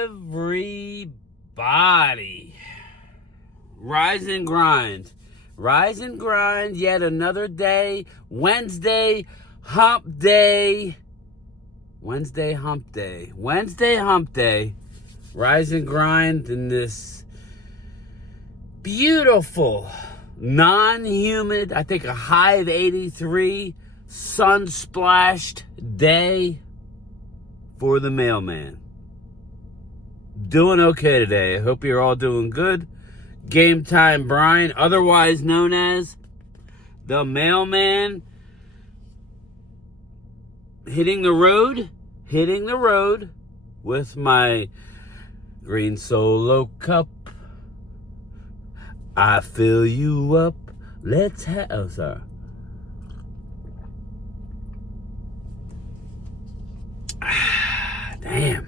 everybody. Rise and grind. Rise and grind yet another day. Wednesday hump day. Wednesday hump day. Wednesday hump day. Rise and grind in this beautiful, non-humid, I think a high of 83, sun-splashed day for the mailman. Doing okay today. I hope you're all doing good. Game Time Brian, otherwise known as the mailman, hitting the road with my green Solo cup. I fill you up. Let's have... Oh, sorry. Damn.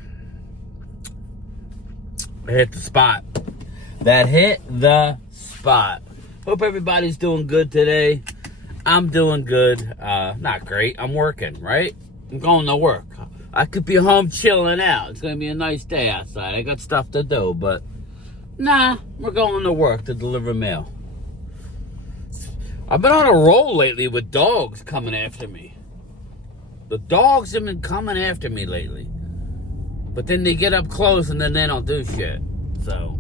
I hit the spot. That hit the spot. Hope everybody's doing good today. I'm doing good. Not great. I'm working, right? I'm going to work. I could be home chilling out. It's going to be a nice day outside. I got stuff to do, but nah, we're going to work to deliver mail. I've been on a roll lately with dogs coming after me. The dogs have been coming after me lately. But then they get up close and then they don't do shit. So,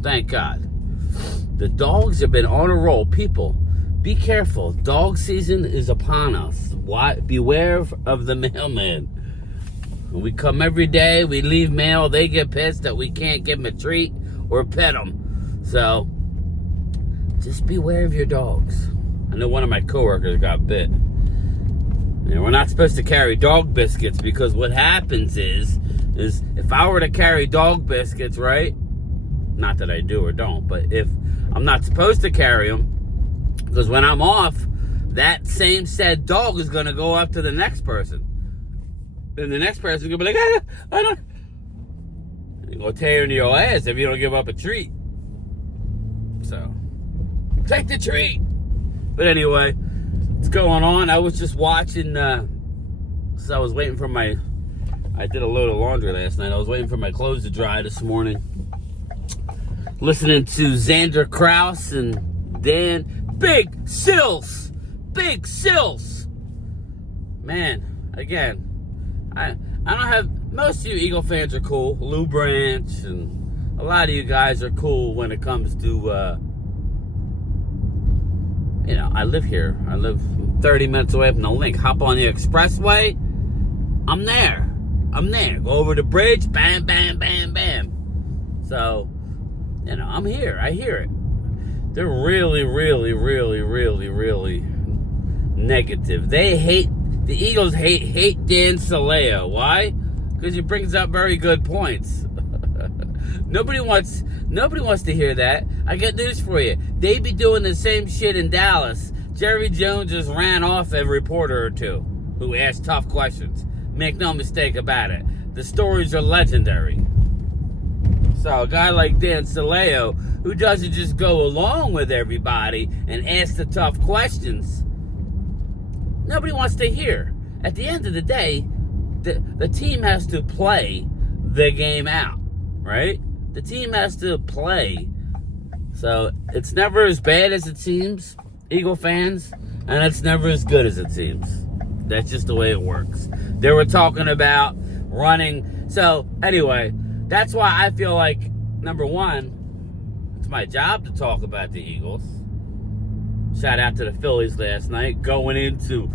thank God. The dogs have been on a roll. People, be careful. Dog season is upon us. Beware of the mailman. We come every day, we leave mail, they get pissed that we can't give them a treat or pet them. So, just beware of your dogs. I know one of my coworkers got bit. We're not supposed to carry dog biscuits because what happens is if I were to carry dog biscuits, right? Not that I do or don't, but if I'm not supposed to carry them, because when I'm off, that same said dog is going to go up to the next person. Then the next person's going to be like, I don't. You're going to tear into your ass if you don't give up a treat. So, take the treat. But anyway, what's going on? I was just watching, so I was waiting for I did a load of laundry last night. I was waiting for my clothes to dry this morning. Listening to Xander Kraus and Dan. Big Sills. Man, again, I don't have, most of you Eagle fans are cool. Lou Branch and a lot of you guys are cool when it comes to, I live here. I live 30 minutes away from the link. Hop on the expressway. I'm there. Go over the bridge. Bam, bam, bam, bam. So, I'm here. I hear it. They're really, really, really, really, really negative. The Eagles hate Dan Saleo. Why? Because he brings up very good points. Nobody wants to hear that. I got news for you. They be doing the same shit in Dallas. Jerry Jones just ran off a reporter or two who asked tough questions. Make no mistake about it. The stories are legendary. So a guy like Dan Saleo, who doesn't just go along with everybody and ask the tough questions, nobody wants to hear. At the end of the day, the team has to play the game out, right? The team has to play. So it's never as bad as it seems, Eagle fans, and it's never as good as it seems. That's just the way it works. They were talking about running. So anyway, that's why I feel like, number one, it's my job to talk about the Eagles. Shout out to the Phillies last night, going into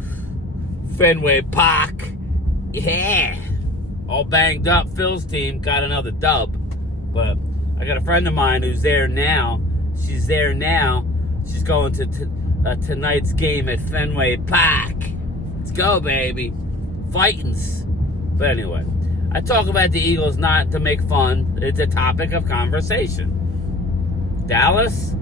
Fenway Park. Yeah. All banged up. Phil's team got another dub. But I got a friend of mine who's there now. She's there now. She's going to tonight's game at Fenway Park. Let's go, baby. Fightins'. But anyway, I talk about the Eagles not to make fun. It's a topic of conversation. Dallas,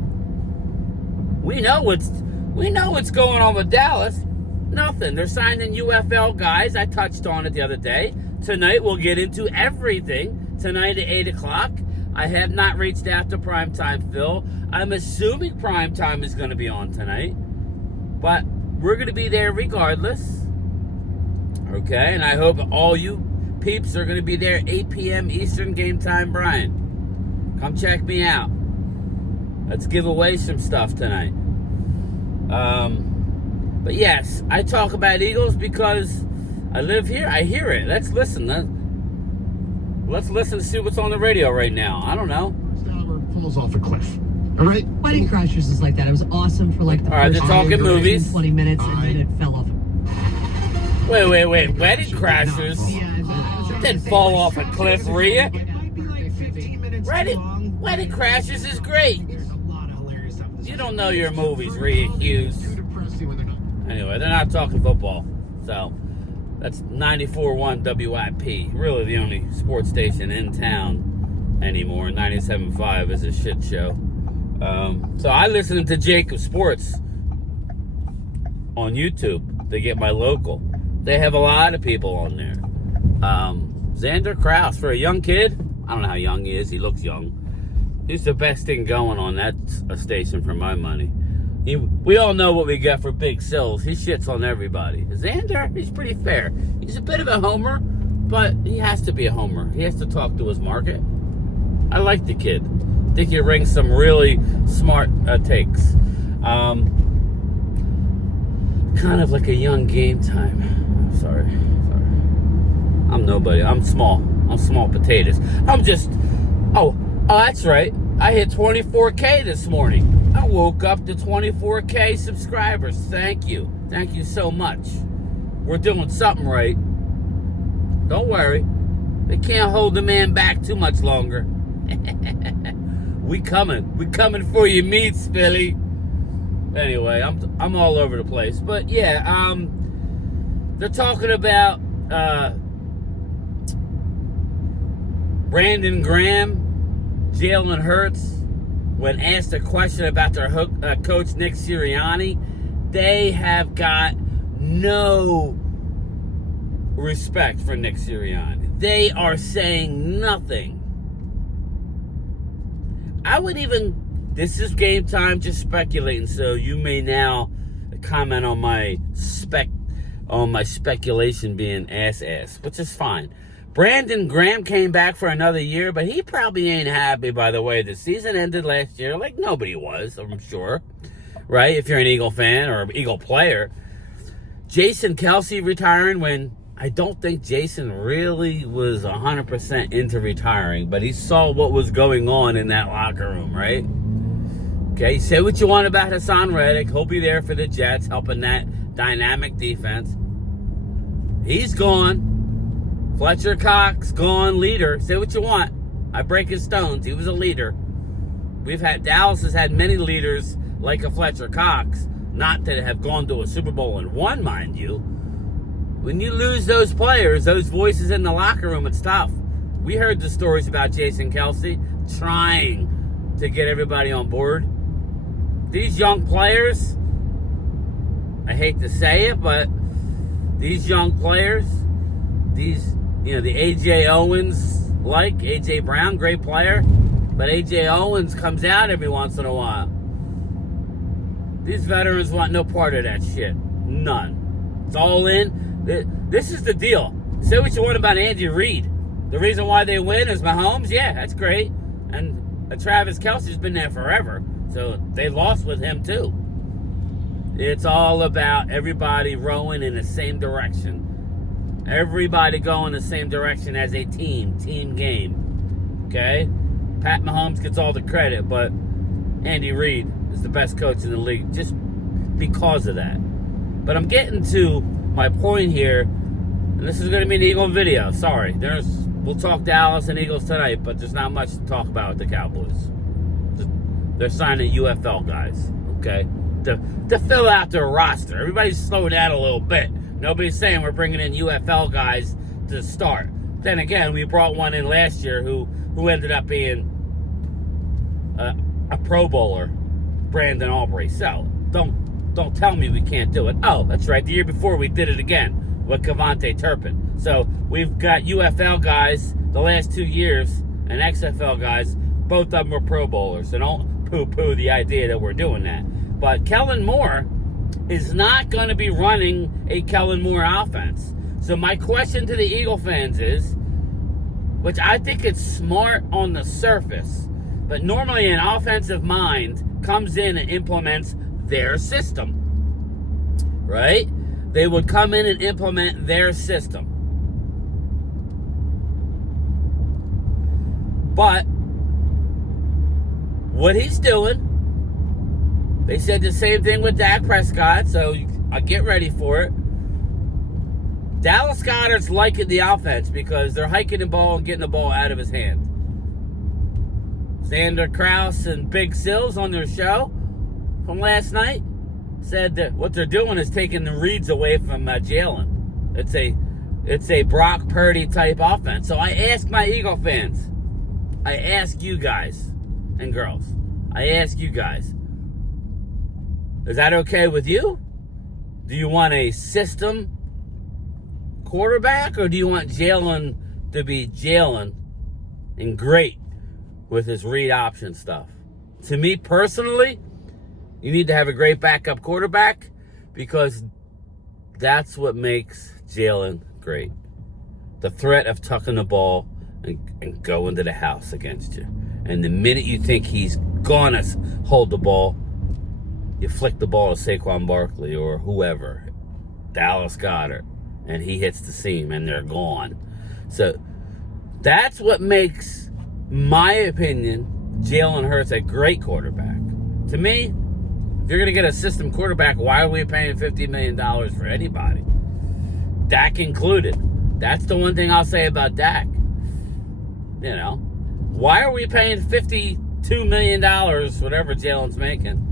we know what's going on with Dallas. Nothing. They're signing UFL guys. I touched on it the other day. Tonight we'll get into everything. Tonight at 8 o'clock. I have not reached out to Primetime Phil. I'm assuming Primetime is going to be on tonight. But we're going to be there regardless. Okay? And I hope all you peeps are going to be there 8 p.m. Eastern Game Time, Brian. Come check me out. Let's give away some stuff tonight. But yes, I talk about Eagles because I live here. I hear it. Let's listen. Let's listen to see what's on the radio right now. I don't know. Falls off a cliff. All right? Wedding Crashers is like that. It was awesome for like the All right, first they're talking movies. 20 minutes, and then it fell off. Wait. Wedding Crashers? It didn't fall off a cliff, Rhea. Wedding Crashers is great. You don't know your movies, Rhea Hughes. Anyway, they're not talking football. So, that's 94.1 WIP. Really the only sports station in town anymore. 97.5 is a shit show. So I listen to Jacob Sports on YouTube. They get my local. They have a lot of people on there. Xander Kraus, for a young kid, I don't know how young he is. He looks young. He's the best thing going on that station for my money. We all know what we get for Big Sills. He shits on everybody. Xander, he's pretty fair. He's a bit of a homer, but he has to be a homer. He has to talk to his market. I like the kid. I think he rings some really smart takes. Kind of like a young Game Time. Sorry. I'm nobody. I'm small. I'm small potatoes. Oh, that's right. I hit 24K this morning. I woke up to 24K subscribers. Thank you. Thank you so much. We're doing something right. Don't worry. They can't hold the man back too much longer. We coming. We coming for your meats, Billy. Anyway, I'm all over the place. But yeah, they're talking about Brandon Graham, Jalen Hurts. When asked a question about their coach, Nick Sirianni, they have got no respect for Nick Sirianni. They are saying nothing. This is Game Time, just speculating, so you may now comment on my speculation being ass, which is fine. Brandon Graham came back for another year, but he probably ain't happy by the way the season ended last year. Like nobody was, I'm sure. Right? If you're an Eagle fan or an Eagle player. Jason Kelce retiring when I don't think Jason really was 100% into retiring, but he saw what was going on in that locker room, right? Okay, say what you want about Hassan Reddick. He'll be there for the Jets, helping that dynamic defense. He's gone. Fletcher Cox, gone, leader. Say what you want. I break his stones. He was a leader. Dallas has had many leaders like a Fletcher Cox, not that have gone to a Super Bowl and won, mind you. When you lose those players, those voices in the locker room, it's tough. We heard the stories about Jason Kelce trying to get everybody on board. These young players, I hate to say it, but these young players, the A.J. Owens, A.J. Brown, great player, but A.J. Owens comes out every once in a while. These veterans want no part of that shit. None. It's all in. This is the deal. Say what you want about Andy Reid. The reason why they win is Mahomes. Yeah, that's great. And Travis Kelce's been there forever. So they lost with him too. It's all about everybody rowing in the same direction. Everybody going the same direction as a team game. Okay? Pat Mahomes gets all the credit, but Andy Reid is the best coach in the league just because of that. But I'm getting to my point here, and this is going to be an Eagle video. Sorry. We'll talk Dallas and Eagles tonight, but there's not much to talk about with the Cowboys. They're signing UFL guys, okay? To fill out their roster. Everybody's slowing down a little bit. Nobody's saying we're bringing in UFL guys to start. Then again, we brought one in last year who ended up being a Pro Bowler, Brandon Aubrey. So don't tell me we can't do it. Oh, that's right. The year before we did it again with Cavante Turpin. So we've got UFL guys the last 2 years and XFL guys. Both of them were Pro Bowlers. So don't poo-poo the idea that we're doing that. But Kellen Moore is not going to be running a Kellen Moore offense. So my question to the Eagle fans is, which I think it's smart on the surface. But normally an offensive mind comes in and implements their system. Right? They would come in and implement their system. But what he's doing, they said the same thing with Dak Prescott, so I get ready for it. Dallas Goedert's liking the offense because they're hiking the ball and getting the ball out of his hand. Xander Krause and Big Sills on their show from last night said that what they're doing is taking the reads away from Jalen. It's a Brock Purdy type offense. So I ask my Eagle fans, I ask you guys and girls, I ask you guys, is that okay with you? Do you want a system quarterback, or do you want Jalen to be Jalen and great with his read option stuff? To me personally, you need to have a great backup quarterback because that's what makes Jalen great. The threat of tucking the ball and going to the house against you. And the minute you think he's gonna hold the ball, you flick the ball to Saquon Barkley or whoever, Dallas Goedert, and he hits the seam and they're gone. So that's what makes, my opinion, Jalen Hurts a great quarterback. To me, if you're going to get a system quarterback, why are we paying $50 million for anybody? Dak included. That's the one thing I'll say about Dak. You know, why are we paying $52 million, whatever Jalen's making,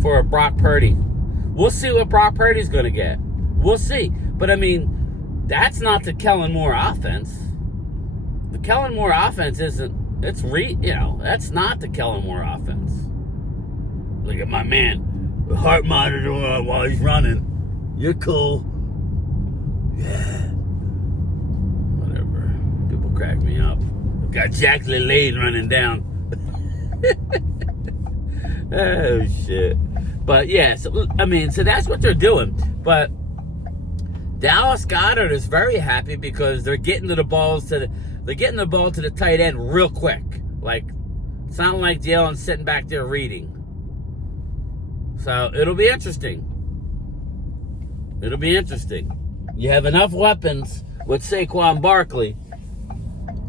for a Brock Purdy? We'll see what Brock Purdy's going to get. We'll see. But, I mean, that's not the Kellen Moore offense. The Kellen Moore offense isn't, that's not the Kellen Moore offense. Look at my man, the heart monitor while he's running. You're cool. Yeah. Whatever. People crack me up. Got Jack LaLanne running down. Oh, shit. But, yeah, so that's what they're doing. But Dallas Goedert is very happy because they're getting the ball to the tight end real quick. Like, it's not like Jalen's sitting back there reading. So, it'll be interesting. It'll be interesting. You have enough weapons with Saquon Barkley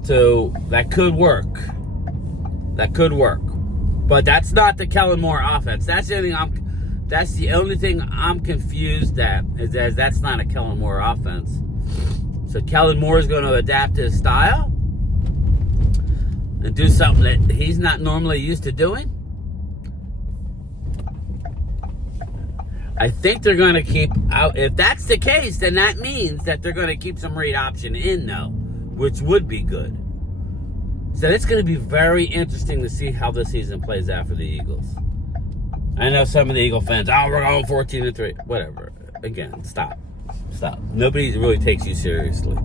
that could work. That could work. But that's not the Kellen Moore offense. That's the only thing I'm confused at, is that that's not a Kellen Moore offense. So Kellen Moore is going to adapt his style and do something that he's not normally used to doing. I think they're going to keep out. If that's the case, then that means that they're going to keep some read option in, though, which would be good. So it's going to be very interesting to see how this season plays out for the Eagles. I know some of the Eagle fans, we're going 14-3. Whatever. Again, stop. Nobody really takes you seriously.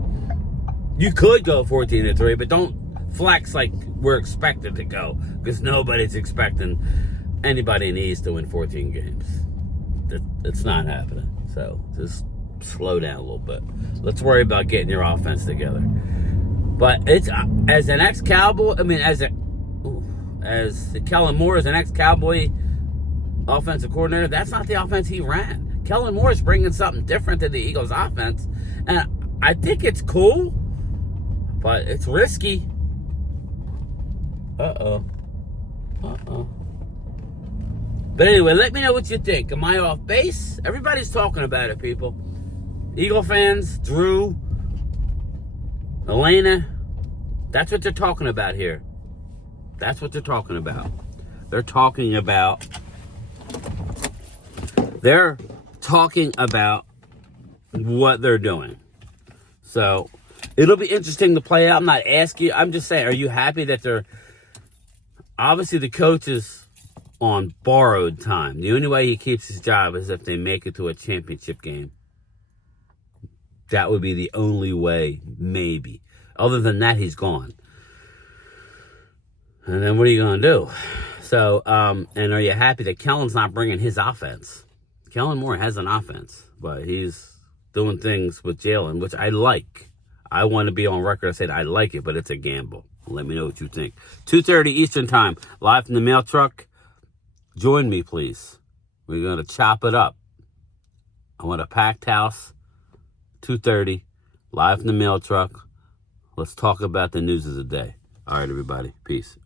You could go 14-3, but don't flex like we're expected to go, because nobody's expecting anybody in the East to win 14 games. It's not happening. So just slow down a little bit. Let's worry about getting your offense together. But it's, as an ex-Cowboy, as Kellen Moore is an ex-Cowboy offensive coordinator, that's not the offense he ran. Kellen Moore is bringing something different to the Eagles offense, and I think it's cool, but it's risky. Uh-oh. But anyway, let me know what you think. Am I off base? Everybody's talking about it, people. Eagle fans, Drew, Elena, that's what they're talking about here. That's what they're talking about. They're talking about what they're doing. So it'll be interesting to play out. I'm not asking you. I'm just saying, are you happy that they're... Obviously, the coach is on borrowed time. The only way he keeps his job is if they make it to a championship game. That would be the only way, maybe. Other than that, he's gone. And then what are you going to do? So, and are you happy that Kellen's not bringing his offense? Kellen Moore has an offense, but he's doing things with Jalen, which I like. I want to be on record. I said I like it, but it's a gamble. Let me know what you think. 2:30 Eastern Time, live from the mail truck. Join me, please. We're going to chop it up. I want a packed house. 2:30, live from the mail truck. Let's talk about the news of the day. All right, everybody. Peace.